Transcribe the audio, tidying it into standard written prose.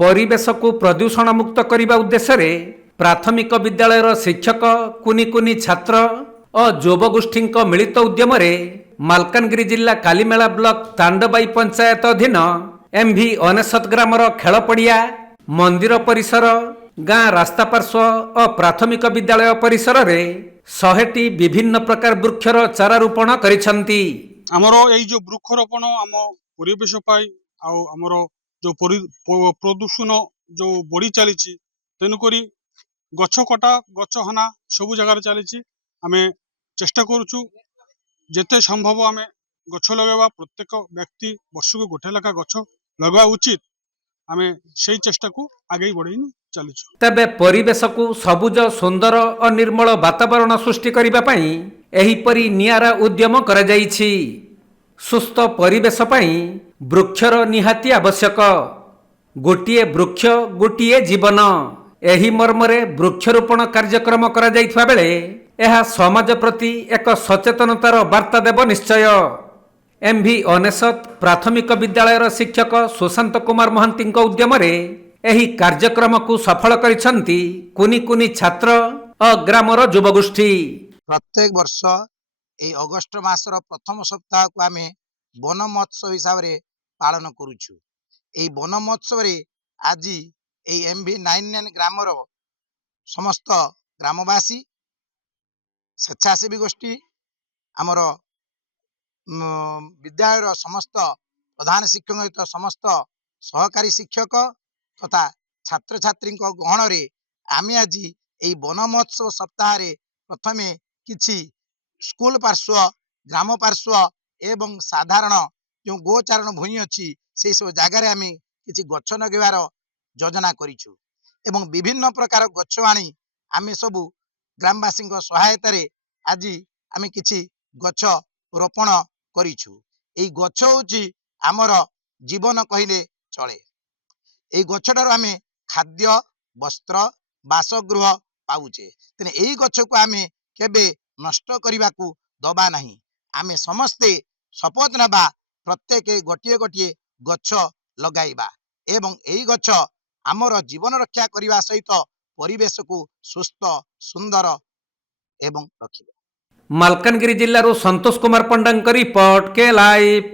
परिवेश को प्रदूषण मुक्त करने उद्देश्य प्राथमिक विद्यालयर शिक्षक कुनी कुनी छात्र और युवगोष्ठी मिलित उद्यम मालकानगिरी जिला कालीमेला ब्लॉक तांडबाई पंचायत अधीन एमवी 99 ग्रामर खेल पड़िया मंदिर परिसर गाँ रास्ता पार्श्व और प्राथमिक विद्यालय परिसर रे 100टी विभिन्न प्रकार वृक्षर चारारोपण करिसंती। आमर यही जो वृक्षरोपण आम परिवेश आमर जो प्रदूषण जो बढ़ी चली तेणुक गछ कटा गछ हना सब जगार चली आम चेष्टा करुचु जेते संभव आम गछ लगेवा प्रत्येक व्यक्ति वर्ष को गोटे लेखा गछ लगवा उचित आम से चेष्टा को आगे बढ़ी चलीचु। तबे परिवेश को सबुज सुंदर और निर्मल वातावरण सृष्टि करने पई एहिपरि नियारा उद्यम करा जाइछि। सुस्थ परिवेश पई वृक्षर निहाती आवश्यक। गोटिए वृक्ष गोटिए जीवन एही मर्मरे वृक्षरोपण कार्यक्रम करा जाइथवा बेले यह समाज प्रति एक सचेतनतार वार्ता देव निश्चय। एमवी 99 प्राथमिक विद्यालयर शिक्षक सुशांत कुमार महांती उद्यम एही कार्यक्रम को सफल करिसंती कुनी कुनी छात्र और ग्रामर युवगोष्ठी। प्रत्येक वर्ष ए अगस्ट मासर प्रथम सप्ताह को आम वन महोत्सव हिसाब से पालन करुचु। ए वन महोत्सव आज एमवी 99 ग्रामर समस्त ग्रामवासी स्वेच्छासेवी गोष्ठी आमर विद्यालय समस्त प्रधान शिक्षक सहित समस्त सहकारी शिक्षक तथा छात्र छात्री गहन रे आम आज ये वन महोत्सव सप्ताह प्रथमे किछि स्कूल पार्श्व ग्राम पार्श्व एवं साधारण जो गोचारण भूमि अच्छी से सब जगार आम किछि गछ लगेबार योजना करिछु एवं विभिन्न प्रकार गछ आनी आम सबू ग्रामवासी सहायतार आज आम किछि गछ रोपण करिछु। एई गछ होची आमर जीवन कहले चले। एई गछटार आम खाद्य वस्त्र बासगृह पाउचे तेने एई गछ को आम केबे नष्ट करने को दबा नहीं। आम समस्ते शपथ नेबा प्रत्येक गोटे गोटे गछ लगाइबा एवं एई गछ आमर जीवन रक्षा करने सहित परिवेश को सुस्थ सुंदर एवं रखिबा। मालकानगिरी जिल्लारू संतोष कुमार पंडा रिपोर्ट के लाइव।